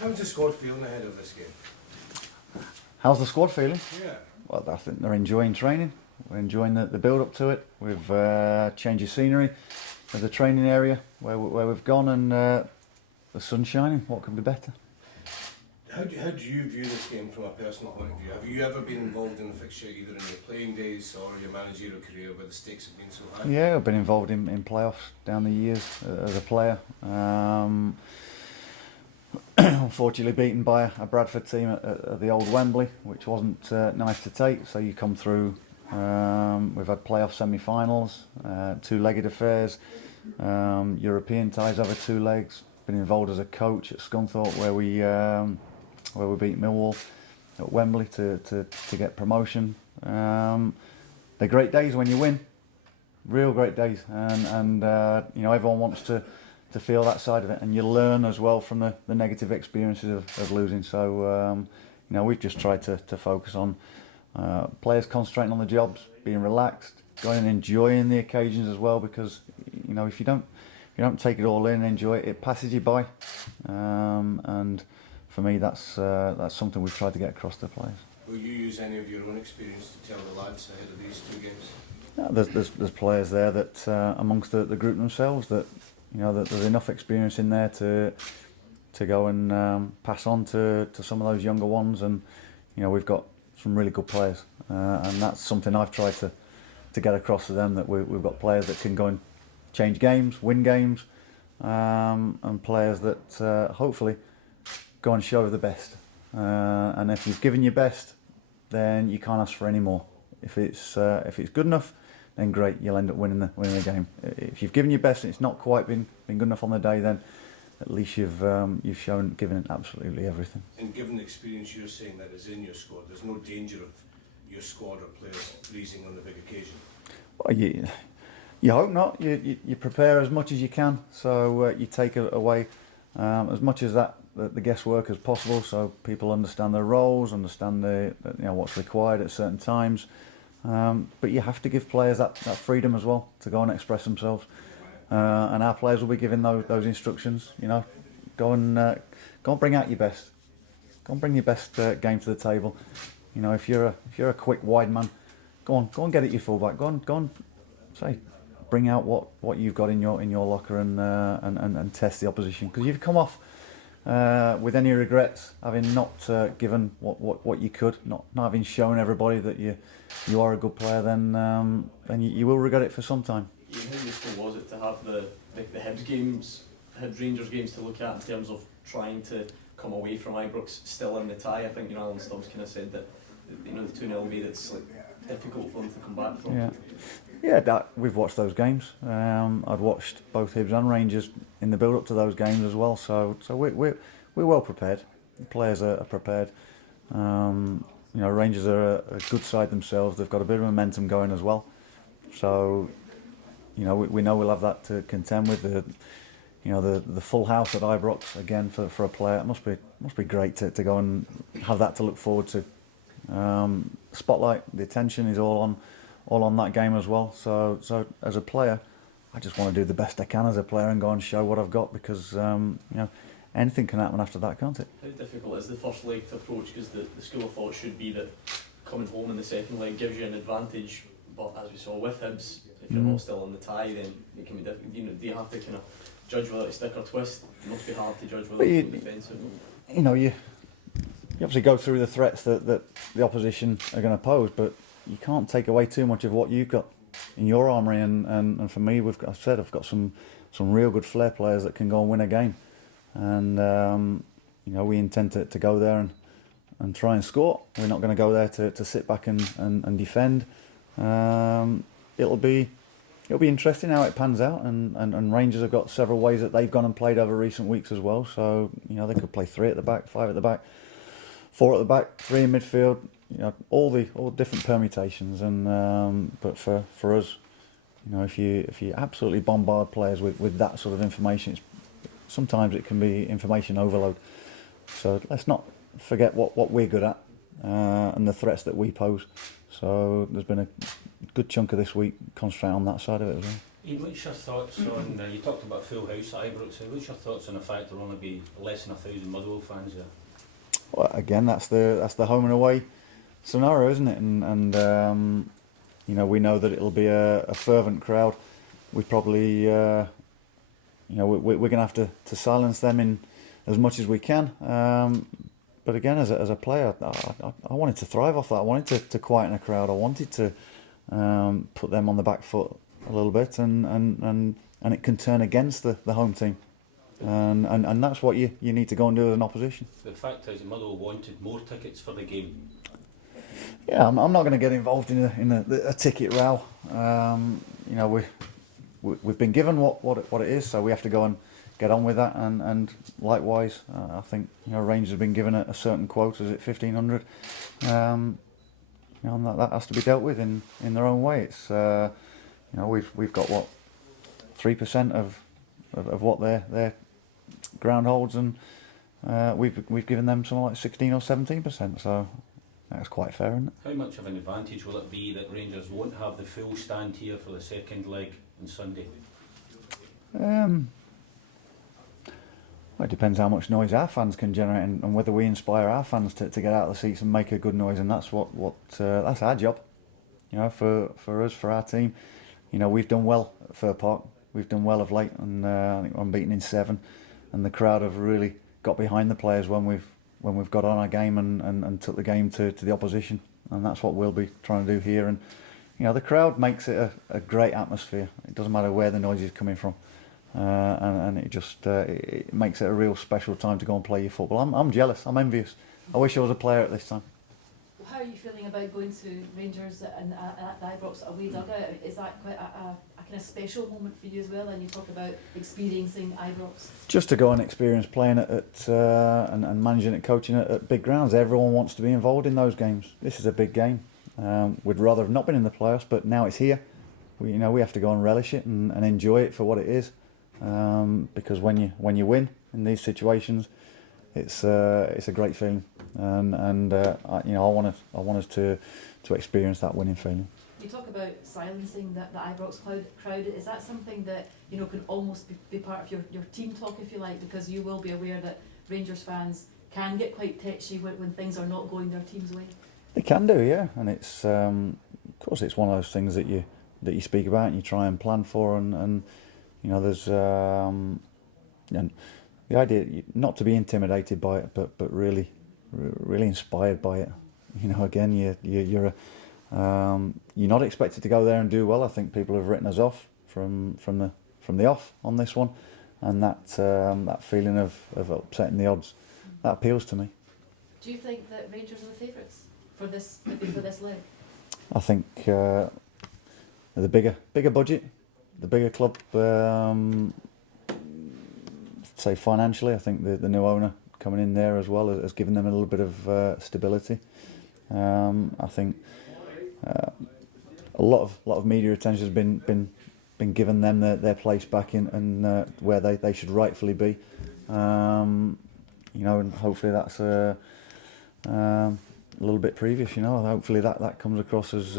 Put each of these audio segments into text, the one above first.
How's the squad feeling ahead of this game? How's the squad feeling? Yeah. Well, I think they're enjoying training. We're enjoying the build up to it. We've changed of scenery of the training area where we've gone, and the sun's shining. What could be better? How do you view this game from a personal point of view? Have you ever been involved in a fixture either in your playing days or your managerial career where the stakes have been so high? Yeah, I've been involved in playoffs down the years as a player. Unfortunately beaten by a Bradford team at the old Wembley, which wasn't nice to take. So you come through, we've had playoff semi-finals, two-legged affairs, European ties over 2 legs. Been involved as a coach at Scunthorpe where we beat Millwall at Wembley to get promotion. They're great days when you win, real great days, and you know, everyone wants to feel that side of it, and you learn as well from the negative experiences of losing. So you know, we've just tried to focus on players concentrating on the jobs, being relaxed, going and enjoying the occasions as well, because you know, if you don't take it all in and enjoy it, it passes you by. And for me, that's something we've tried to get across to players. Will you use any of your own experience to tell the lads ahead of these 2 games? Yeah, there's players there that amongst the group themselves that, you know, that there's enough experience in there to go and pass on to some of those younger ones, and you know, we've got some really good players, and that's something I've tried to get across to them, that we've got players that can go and change games, win games, and players that hopefully go and show the best. And if you've given your best, then you can't ask for any more. If it's good enough, then great, you'll end up winning the game. If you've given your best and it's not quite been good enough on the day, then at least you've given it absolutely everything. And given the experience you're saying that is in your squad, there's no danger of your squad or players freezing on the big occasion? Well, you hope not. You prepare as much as you can, so you take away as much as the guesswork as possible, so people understand their roles, understand you know, what's required at certain times. But you have to give players that freedom as well to go and express themselves, and our players will be given those instructions. You know, go and bring out your best. Go and bring your best game to the table. You know, if you're a quick wide man, go on get it your fullback. Go on, say, bring out what you've got in your locker and test the opposition, because you've come off with any regrets, having not given what you could, not having shown everybody that you are a good player, then you will regret it for some time. How useful was it to have the Hibs games, Hibs Rangers games to look at in terms of trying to come away from Ibrox still in the tie? I think, you know, Alan Stubbs kind of said that, you know, the 2-0 made it like difficult for them to come back from. Yeah, we've watched those games. I've watched both Hibs and Rangers in the build-up to those games as well. So we're well prepared. The players are prepared. You know, Rangers are a good side themselves. They've got a bit of momentum going as well. So, you know, we know we'll have that to contend with. The full house at Ibrox again for a player. It must be great to go and have that to look forward to. Spotlight, the attention is all on that game as well. So as a player, I just want to do the best I can as a player and go and show what I've got, because you know, anything can happen after that, can't it? How difficult is the first leg to approach? Because the school of thought should be that coming home in the second leg gives you an advantage, but as we saw with Hibs, if you're not still in the tie, then it can be difficult. You know, do you have to kind of judge whether it's stick or twist? It must be hard to judge whether it's defensive. You know, you obviously go through the threats that the opposition are going to pose, but you can't take away too much of what you've got in your armoury. And for me, I've got some real good flair players that can go and win a game. And you know, we intend to go there and try and score. We're not going to go there to sit back and defend. It'll be interesting how it pans out, and Rangers have got several ways that they've gone and played over recent weeks as well. So, you know, they could play 3 at the back, 5 at the back, 4 at the back, 3 in midfield. You know, all the different permutations. And but for us, you know, if you absolutely bombard players with that sort of information, sometimes it can be information overload. So let's not forget what we're good at and the threats that we pose. So there's been a good chunk of this week concentrate on that side of it as well. Ian, what's your thoughts on, you talked about full house at Ibrox, so what's your thoughts on the fact there will only be less than 1,000 Motherwell fans there? Well, again, that's the home and away scenario, isn't it? And you know, we know that it'll be a fervent crowd. We probably, you know, we're going to have to silence them in as much as we can. But again, as a player, I wanted to thrive off that. I wanted to quieten a crowd. I wanted to put them on the back foot a little bit, and it can turn against the home team. And that's what you need to go and do as an opposition. The fact is, Motherwell wanted more tickets for the game. Yeah, I'm not going to get involved in a ticket row. You know, we've been given what it is, so we have to go and get on with that. And likewise, I think, you know, Rangers have been given a certain quote. Is it 1,500? You know, and that has to be dealt with in their own way. It's you know, we've got what 3% of what their ground holds, and we've given them something like 16 or 17%. So that's quite fair, isn't it? How much of an advantage will it be that Rangers won't have the full stand here for the second leg on Sunday? Well, it depends how much noise our fans can generate, and whether we inspire our fans to get out of the seats and make a good noise, and that's that's our job. You know, for us, for our team. You know, we've done well at Fir Park. We've done well of late, and I think we're unbeaten in 7. And the crowd have really got behind the players when we've got on our game and took the game to the opposition. And that's what we'll be trying to do here. And you know, the crowd makes it a great atmosphere. It doesn't matter where the noise is coming from, and it just it makes it a real special time to go and play your football. I'm jealous. I'm envious. I wish I was a player at this time. How are you feeling about going to Rangers and at the Ibrox away dugout? Is that quite a kind of special moment for you as well? And you talk about experiencing Ibrox. Just to go and experience playing and managing and coaching at big grounds. Everyone wants to be involved in those games. This is a big game. We'd rather have not been in the playoffs, but now it's here. We have to go and relish it and enjoy it for what it is. Because when you win in these situations, it's a great feeling. And you know, I want us to experience that winning feeling. You talk about silencing the Ibrox crowd. Is that something that, you know, can almost be part of your team talk, if you like, because you will be aware that Rangers fans can get quite tetchy when things are not going their team's way? They can do, yeah, and it's of course it's one of those things that you speak about and you try and plan for, and you know, there's and the idea not to be intimidated by it, but really inspired by it. You know, again, you're not expected to go there and do well. I think people have written us off from the off on this one, and that feeling of upsetting the odds, that appeals to me. Do you think that Rangers are the favourites for this leg? I think the bigger budget, the bigger club. Say financially, I think the new owner coming in there as well has given them a little bit of stability. I think a lot of media attention has been given them their place back in where they should rightfully be. You know, and hopefully that's a little bit previous. You know, hopefully that comes across as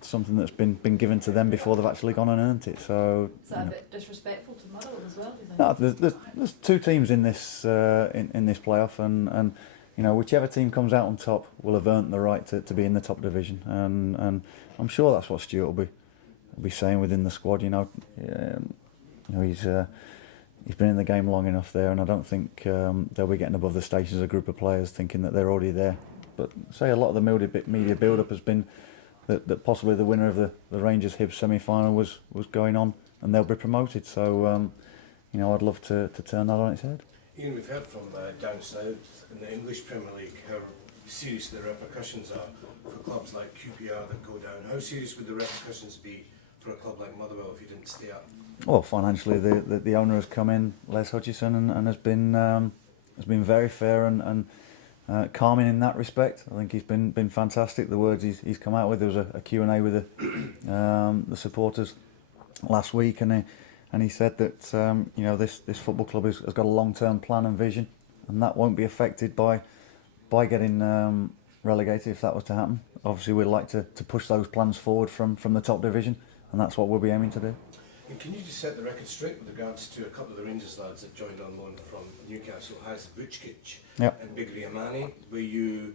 something that's been given to them before they've actually gone and earned it. So is that a bit disrespectful to Motherwell as well, do you think? No, there's 2 teams in this in this playoff, and you know, whichever team comes out on top will have earned the right to be in the top division, and I'm sure that's what Stuart will be saying within the squad. You know, he's been in the game long enough there, and I don't think they'll be getting above the station as a group of players thinking that they're already there. But say a lot of the media build-up has been that possibly the winner of the Rangers Hibs semi-final was going on, and they'll be promoted. So you know, I'd love to turn that on its head. Ian, we've heard from down south in the English Premier League how serious the repercussions are for clubs like QPR that go down. How serious would the repercussions be for a club like Motherwell if you didn't stay up? Well, financially, the owner has come in, Les Hutchison, and has been very fair and calming in that respect. I think he's been fantastic. The words he's come out with. There was a Q&A with the supporters last week, and he said that you know, this football club has got a long-term plan and vision, and that won't be affected by getting relegated if that was to happen. Obviously, we'd like to push those plans forward from the top division, and that's what we'll be aiming to do. And can you just set the record straight with regards to a couple of the Rangers lads that joined on loan from Newcastle, Has Vučkić Yep. and Big Riamani? Were you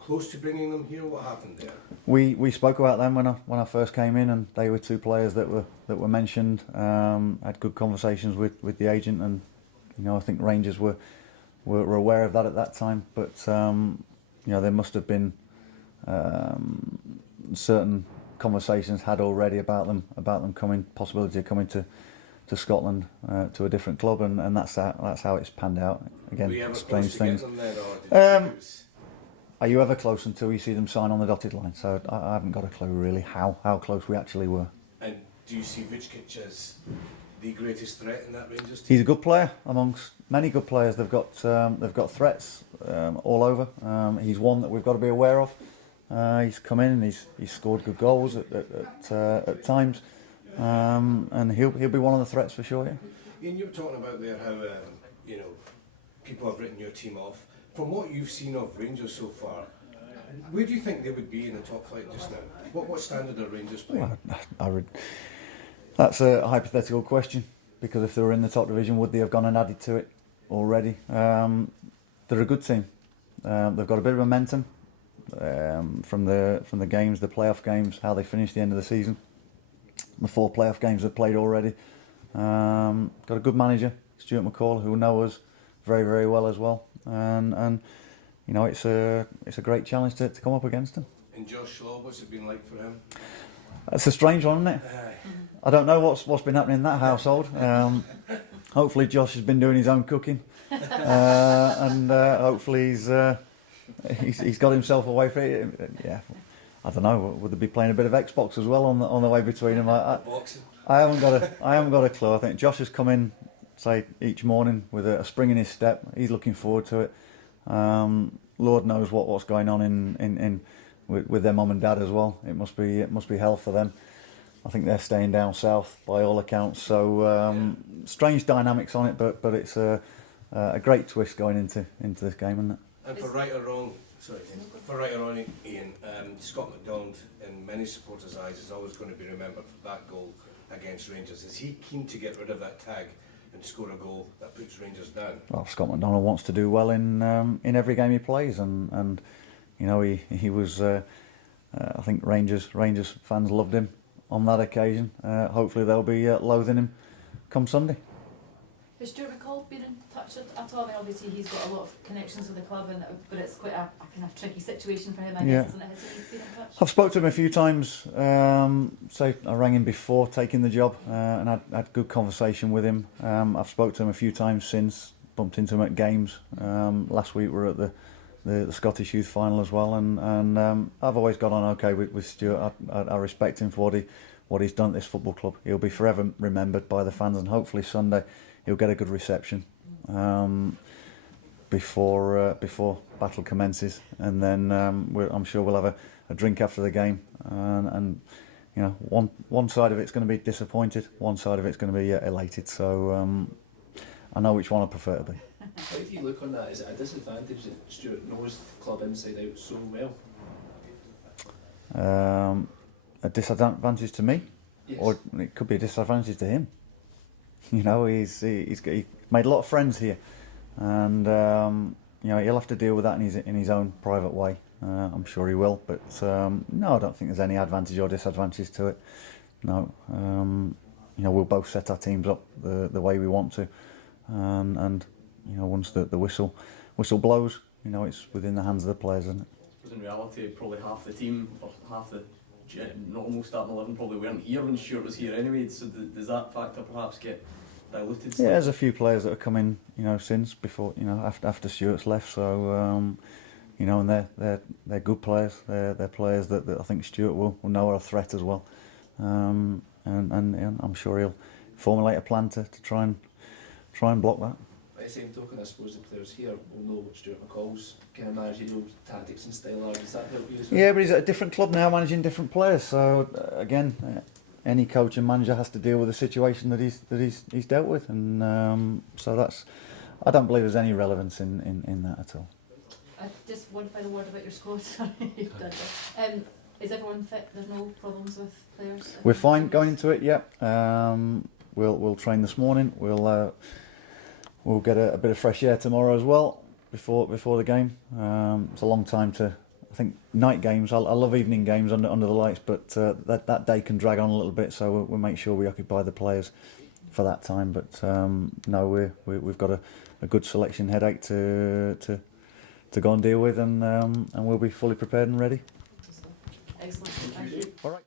close to bringing them here? What happened there? We spoke about them when I first came in, and they were two players that were mentioned. Had good conversations with the agent, and I think Rangers were aware of that at that time. But there must have been certain conversations had already about them coming, possibility of coming to Scotland to a different club, and that's how it's panned out. Again, Were you ever strange close to things. getting them there, or did you think it was... Are you ever close until you see them sign on the dotted line? So I haven't got a clue really how close we actually were. And do you see Vučkić as the greatest threat in that Rangers team? He's a good player amongst many good players. They've got threats all over. He's one that we've got to be aware of. He's come in and he's scored good goals at times, and he'll be one of the threats for sure. Yeah. Ian, you were talking about there how people have written your team off. From what you've seen of Rangers so far, where do you think they would be in the top flight just now? What standard are Rangers playing? That's a hypothetical question, because if they were in the top division, would they have gone and added to it already? They're a good team. They've got a bit of momentum from the games, the playoff games, how they finished the end of the season. The 4 playoff games they've played already. Got a good manager, Stuart McCall, who knows us very, very well as well. And it's a great challenge to come up against him. And Josh Law, what's it been like for him? That's a strange one, isn't it? I don't know what's been happening in that household. Hopefully Josh has been doing his own cooking, and hopefully he's got himself away from it. Yeah, I don't know. Would they be playing a bit of Xbox as well on the way between them? I haven't got a clue. I think Josh has come in, say, each morning with a spring in his step. He's looking forward to it. Lord knows what's going on in with their mum and dad as well. It must be hell for them. I think they're staying down south by all accounts. So strange dynamics on it, but it's a great twist going into this game, isn't it? And for right or wrong, Ian, Scott McDonald, in many supporters' eyes, is always going to be remembered for that goal against Rangers. Is he keen to get rid of that tag and score a goal that puts Rangers down? Well, Scott McDonald wants to do well in every game he plays, and he was. I think Rangers fans loved him on that occasion. Hopefully they'll be loathing him come Sunday. Has Stuart McCall been in touch at all? I mean, obviously he's got a lot of connections with the club, but it's quite a kind of tricky situation for him, I guess, isn't it? Has he been in touch? I've spoke to him a few times. I rang him before taking the job, and had good conversation with him. I've spoke to him a few times since, bumped into him at games. Last week we were at the Scottish Youth Final as well, and I've always got on okay with Stuart. I respect him for what he's done at this football club. He'll be forever remembered by the fans, and hopefully Sunday he'll get a good reception before battle commences, and then I'm sure we'll have a drink after the game, and one side of it's going to be disappointed, one side of it's going to be elated. So I know which one I prefer to be. How do you look on that? Is it a disadvantage that Stuart knows the club inside out so well? A disadvantage to me, Yes. or it could be a disadvantage to him. He's made a lot of friends here, and he'll have to deal with that in his own private way. I'm sure he will, but no, I don't think there's any advantage or disadvantage to it. No, we'll both set our teams up the way we want to, and once the whistle blows, it's within the hands of the players, isn't it? Because in reality, probably half the team, or half the normal starting 11 probably weren't here when Stuart was here anyway, so does that factor perhaps get diluted slightly? Yeah, there's a few players that have come in, since, before, after Stuart's left, so, and they're good players, they're players that I think Stuart will know are a threat as well, and I'm sure he'll formulate a plan to try and block that. By the same token, I suppose the players here will know what Stuart McCall's kind of managerial tactics and style are. Does that help you as well? Yeah, but he's at a different club now, managing different players. So again, any coach and manager has to deal with the situation that he's dealt with, and so I don't believe there's any relevance in that at all. Just one final word about your squad. Sorry, is everyone fit? There's no problems with players? We're fine going into it. Yeah, we'll train this morning. We'll get a bit of fresh air tomorrow as well before the game. It's a long time to. I think night games. I love evening games under the lights, but that day can drag on a little bit. So we'll make sure we occupy the players for that time. But no, we've got a good selection headache to go and deal with, and we'll be fully prepared and ready. Excellent. Thank you. All right.